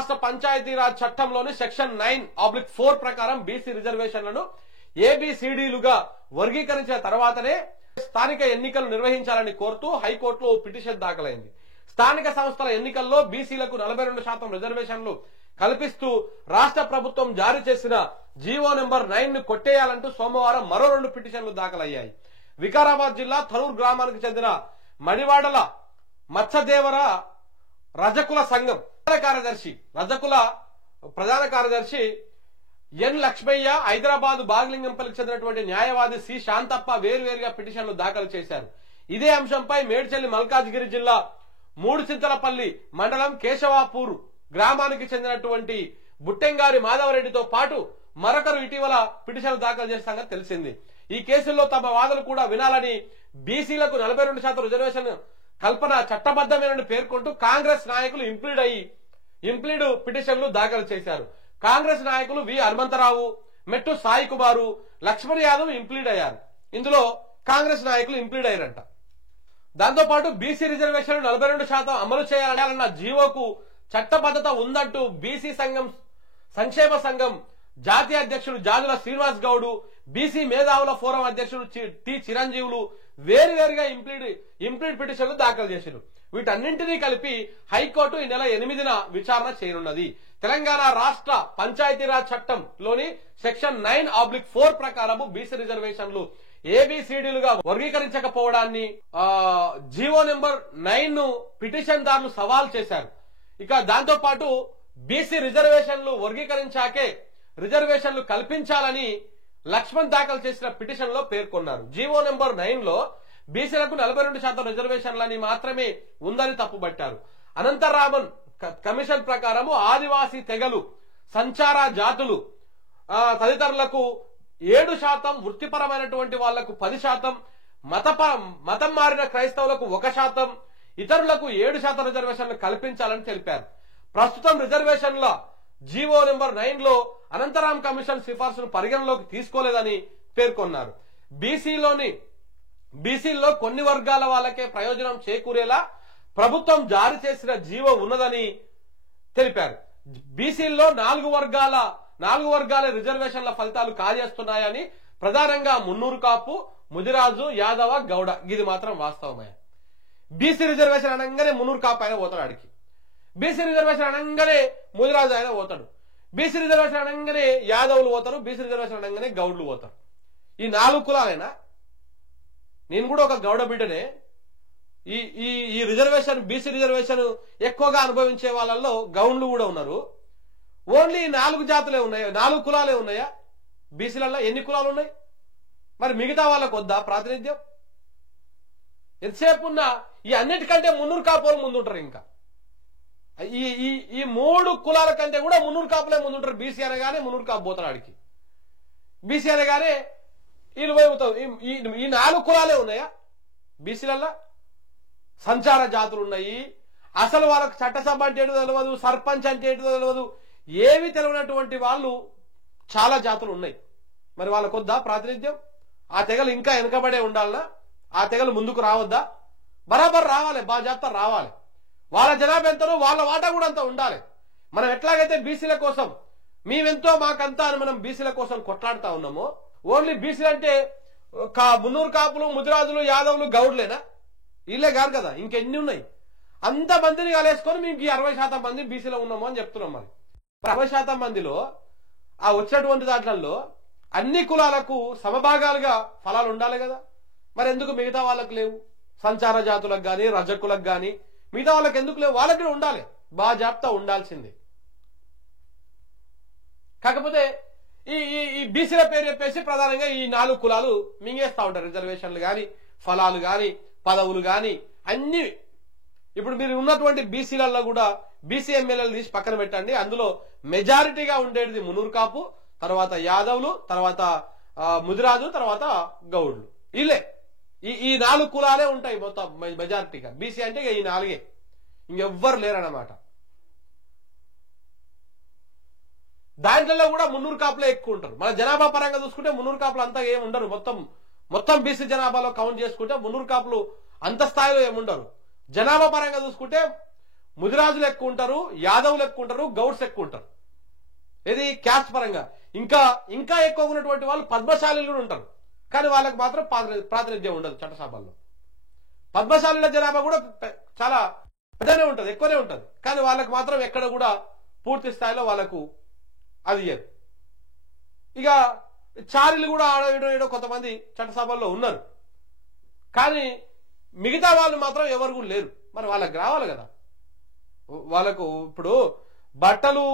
రాష్ట్ర పంచాయతీరాజ్ చట్టంలోని సెక్షన్ 9/4 ప్రకారం బీసీ రిజర్వేషన్లను ఏబిసిడీలుగా వర్గీకరించిన తర్వాతనే స్థానిక ఎన్నికలు నిర్వహించాలని కోరుతూ హైకోర్టులో పిటిషన్ దాఖలైంది. స్థానిక సంస్థల ఎన్నికల్లో బీసీలకు 42% రిజర్వేషన్లు కల్పిస్తూ రాష్ట్ర ప్రభుత్వం జారీ చేసిన జీవో నెంబర్ 9 ను కొట్టేయాలంటూ సోమవారం మరో 2 పిటిషన్లు దాఖలయ్యాయి. వికారాబాద్ జిల్లా థరూర్ గ్రామానికి చెందిన మడివాడల మత్స్యదేవర రజకుల సంఘం ప్రధాన కార్యదర్శి ఎన్ లక్ష్మయ్య, హైదరాబాద్ బాగ్లింగంపల్లికి చెందినటువంటి న్యాయవాది సి శాంతప్ప వేర్వేరుగా పిటిషన్లు దాఖలు చేశారు. ఇదే అంశంపై మేడ్చల్లి మల్కాజ్గిరి జిల్లా మూడుచింతలపల్లి మండలం కేశవాపూర్ గ్రామానికి చెందినటువంటి బుట్టెంగారి మాధవరెడ్డితో పాటు మరొకరు ఇటీవల పిటిషన్ దాఖలు చేసిన సంగతి తెలిసింది. ఈ కేసుల్లో తమ వాదనలు కూడా వినాలని బీసీలకు 42% రిజర్వేషన్ కల్పన చట్టబద్దమేనని పేర్కొంటూ కాంగ్రెస్ నాయకులు ఇంప్లీడ్ పిటిషన్లు దాఖలు చేశారు. కాంగ్రెస్ నాయకులు వి హనుమంతరావు, మెట్టు సాయి కుమారు, లక్ష్మణ్ యాదవ్ ఇంప్లీడ్ అయ్యారు. ఇందులో కాంగ్రెస్ నాయకులు ఇంప్లీడ్ అయ్యారంట. దాంతోపాటు బీసీ రిజర్వేషన్లు 42% అమలు చేయాలన్న జీవోకు చట్టబద్ధత ఉందంటూ బీసీ సంక్షేమ సంఘం జాతీయ అధ్యక్షుడు జాజుల శ్రీనివాస్ గౌడ్, బీసీ మేధావుల ఫోరం అధ్యక్షుడు టి చిరంజీవులు వేరువేరుగా ఇంప్లీడ్ పిటిషన్లు దాఖలు చేశారు. వీటన్నింటినీ కలిపి హైకోర్టు ఈ నెల 8న విచారణ చేయనున్నది. తెలంగాణ రాష్ట్ర పంచాయతీరాజ్ చట్టంలోని సెక్షన్ 9/4 ప్రకారం బీసీ రిజర్వేషన్లు ఏబిసిడీలుగా వర్గీకరించకపోవడాన్ని జీవో నెంబర్ 9 ను పిటిషన్ దారులు సవాల్ చేశారు. ఇక దాంతో పాటు బీసీ రిజర్వేషన్లు వర్గీకరించాకే రిజర్వేషన్లు కల్పించాలని లక్ష్మణ్ దాఖలు చేసిన పిటిషన్ లో పేర్కొన్నారు. జీవో నెంబర్ 9 లో బీసీలకు 42% రిజర్వేషన్లని మాత్రమే ఉందని తప్పుబట్టారు. అనంతరామన్ కమిషన్ ప్రకారం ఆదివాసీ తెగలు, సంచార జాతులు తదితరులకు 7%, వృత్తిపరమైనటువంటి వాళ్లకు 10%, మతం మారిన క్రైస్తవులకు 1%, ఇతరులకు 7% రిజర్వేషన్లు కల్పించాలని తెలిపారు. ప్రస్తుతం రిజర్వేషన్ల జీవో నెంబర్ 9 లో అనంతరాం కమిషన్ సిఫార్సును పరిగణలోకి తీసుకోలేదని పేర్కొన్నారు. బీసీల్లో కొన్ని వర్గాల వాళ్ళకే ప్రయోజనం చేకూరేలా ప్రభుత్వం జారీ చేసిన జీవో ఉన్నదని తెలిపారు. బీసీల్లో 4 వర్గాల రిజర్వేషన్ల ఫలితాలు కాజేస్తున్నాయని, ప్రధానంగా మున్నూరు కాపు, ముదిరాజు, యాదవ, గౌడ, ఇది మాత్రం వాస్తవమే. బీసీ రిజర్వేషన్ అనగానే మున్నూరు కాపు ఆయన పోతాడు ఆడికి, బీసీ రిజర్వేషన్ అనగానే ముదిరాజు ఆయన పోతాడు, బీసీ రిజర్వేషన్ అనగానే యాదవులు పోతారు, బీసీ రిజర్వేషన్ అనగానే గౌడ్లు పోతారు. ఈ 4 కులాలైనా, నేను కూడా ఒక గౌడ బిడ్డనే. ఈ రిజర్వేషన్, బీసీ రిజర్వేషన్ ఎక్కువగా అనుభవించే వాళ్ళల్లో గౌండ్లు కూడా ఉన్నారు. ఓన్లీ 4 జాతులే ఉన్నాయా, 4 కులాలే ఉన్నాయా బీసీలలో? ఎన్ని కులాలు ఉన్నాయి? మరి మిగతా వాళ్ళకు వద్దా ప్రాతినిధ్యం? ఎంతసేపు ఉన్నా ఈ అన్నిటికంటే మున్నూరు కాపులు ముందుంటారు. ఇంకా ఈ 3 కులాల కంటే కూడా మున్నూరు కాపులే ముందుంటారు. బీసీ అనగానే మున్నూరు కాపు పోతాడు ఆడికి, బీసీ అనగానే వీళ్ళు పోతారు. ఈ 4 కులాలే ఉన్నాయా బీసీలల్లో? సంచార జాతులు ఉన్నాయి. అసలు వాళ్ళకు చట్టసభ అంటే ఏంటో తెలియదు, సర్పంచ్ అంటే ఏంటో తెలియదు, ఏవి తెలియనటువంటి వాళ్ళు చాలా జాతులు ఉన్నాయి. మరి వాళ్ళకు వద్దా ప్రాతినిధ్యం? ఆ తెగలు ఇంకా వెనుకబడే ఉండాలనా? ఆ తెగలు ముందుకు రావద్దా? బరాబర్ రావాలి, బాజాప్తా రావాలి. వాళ్ళ జనాభా ఎంతనో వాళ్ళ వాటా కూడా అంత ఉండాలి. మనం ఎట్లాగైతే బీసీల కోసం మేమెంతో మాకంతా అని మనం బీసీల కోసం కొట్లాడుతా ఉన్నామో, ఓన్లీ బీసీలు అంటే మున్నూరు కాపులు, ముదిరాజులు, యాదవులు, గౌడ్లేనా? వీళ్ళే కాదు కదా, ఇంకెన్ని ఉన్నాయి? అంతమందిని కలిసుకొని మేము ఈ 60% మంది బీసీలో ఉన్నాము అని చెప్తున్నాం. మరి 60% మందిలో ఆ వచ్చినటువంటి దాంట్లో అన్ని కులాలకు సమభాగాలుగా ఫలాలు ఉండాలి కదా. మరి ఎందుకు మిగతా వాళ్ళకు లేవు? సంచార జాతులకు గాని, రజకులకు గాని మిగతా వాళ్ళకి ఎందుకు లేవు? వాళ్ళకి ఉండాలి, బాజాప్తా ఉండాల్సిందే. కాకపోతే ఈ బీసీల పేరు చెప్పేసి ప్రధానంగా ఈ 4 కులాలు మింగేస్తా ఉంటారు. రిజర్వేషన్లు గాని, ఫలాలు గాని, పదవులు గాని అన్ని. ఇప్పుడు మీరు ఉన్నటువంటి బీసీలలో కూడా బీసీ ఎమ్మెల్యేలు తీసి పక్కన పెట్టండి. అందులో మెజారిటీగా ఉండేది మున్నూరు కాపు, తర్వాత యాదవులు, తర్వాత ముదిరాజు, తర్వాత గౌడ్లు. వీళ్ళే ఈ 4 కులాలే ఉంటాయి మొత్తం మెజారిటీగా. బీసీ అంటే ఈ 4, ఇంకెవ్వరు లేరన్నమాట. దాంట్లో కూడా మున్నూరు కాపులే ఎక్కువ ఉంటారు. మన జనాభా పరంగా చూసుకుంటే మున్నూరు కాపులు అంతా ఏమి ఉండరు. మొత్తం బీసీ జనాభాలో కౌంట్ చేసుకుంటే మున్నూరు కాపులు అంత స్థాయిలో ఏముండరు. జనాభా పరంగా చూసుకుంటే ముదిరాజులు ఎక్కువ ఉంటారు, యాదవులు ఎక్కువ ఉంటారు, గౌడ్స్ ఎక్కువ ఉంటారు. ఇది క్యాస్ట్ పరంగా. ఇంకా ఎక్కువ ఉన్నటువంటి వాళ్ళు పద్మశాలీలు కూడా ఉంటారు. కానీ వాళ్ళకి మాత్రం ప్రాతినిధ్యం ఉండదు చట్టసభల్లో. పద్మశాలీల జనాభా కూడా చాలా పెద్దనే ఉంటది, ఎక్కువనే ఉంటది. కానీ వాళ్ళకి మాత్రం ఎక్కడ కూడా పూర్తి స్థాయిలో వాళ్ళకు అది ఇయ్యదు. ఇక చారీలు కూడా ఆడో కొంతమంది చట్టసభల్లో ఉన్నారు. కానీ మిగతా వాళ్ళు మాత్రం ఎవరు కూడా లేరు. మరి వాళ్ళకి రావాలి కదా. వాళ్ళకు ఇప్పుడు బట్టలు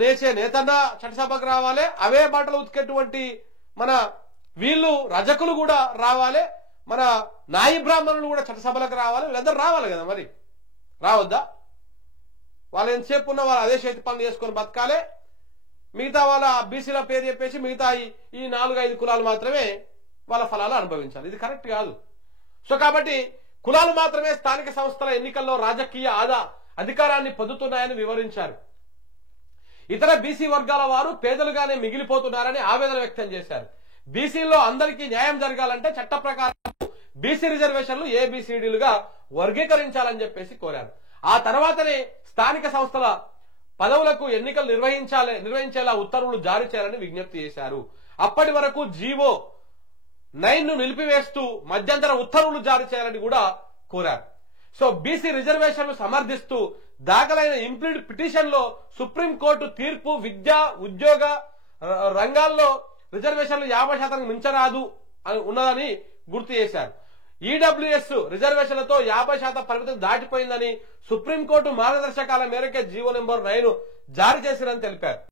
నేసే నేతన్న చట్టసభకు రావాలి, అవే బట్టలు ఉతికేటువంటి మన వీళ్ళు రజకులు కూడా రావాలి, మన నాయి బ్రాహ్మణులు కూడా చట్టసభలకు రావాలి. వీళ్ళందరూ రావాలి కదా. మరి రావద్దా? వాళ్ళు ఎంతసేపు ఉన్న వాళ్ళు అదే చేతి పనులు చేసుకొని బతకాలి. మిగతా వాళ్ళ బీసీల పేరు చెప్పేసి మిగతా ఈ 4-5 కులాలు మాత్రమే వాళ్ళ ఫలాలు అనుభవించాలి. ఇది కరెక్ట్ కాదు. సో కాబట్టి కులాలు మాత్రమే స్థానిక సంస్థల ఎన్నికల్లో రాజకీయ అధికారాన్ని పొందుతున్నాయని వివరించారు. ఇతర బీసీ వర్గాల వారు పేదలుగానే మిగిలిపోతున్నారని ఆవేదన వ్యక్తం చేశారు. బీసీల్లో అందరికీ న్యాయం జరగాలంటే చట్ట ప్రకారం బీసీ రిజర్వేషన్లు ఏబిసిడీలుగా వర్గీకరించాలని చెప్పేసి కోరారు. ఆ తర్వాతనే స్థానిక సంస్థల పదవులకు ఎన్నికలు నిర్వహించేలా ఉత్తర్వులు జారీ చేయాలని విజ్ఞప్తి చేశారు. అప్పటి వరకు జీవో 9ను నిలిపివేస్తూ మధ్యంతర ఉత్తర్వులు జారీ చేయాలని కూడా కోరారు. సో బీసీ రిజర్వేషన్లు సమర్థిస్తూ దాఖలైన ఇంప్లీడ్ పిటిషన్ లో సుప్రీంకోర్టు తీర్పు విద్యా ఉద్యోగ రంగాల్లో రిజర్వేషన్లు 50% మించరాదు అని ఉన్నదని గుర్తు చేశారు. ఈడబ్ల్యూఎస్ రిజర్వేషన్లతో 50% పరిమితం దాటిపోయిందని సుప్రీంకోర్టు మార్గదర్శకాల మేరకే జీవో నెంబర్ 9 జారీ చేసిరని తెలిపారు.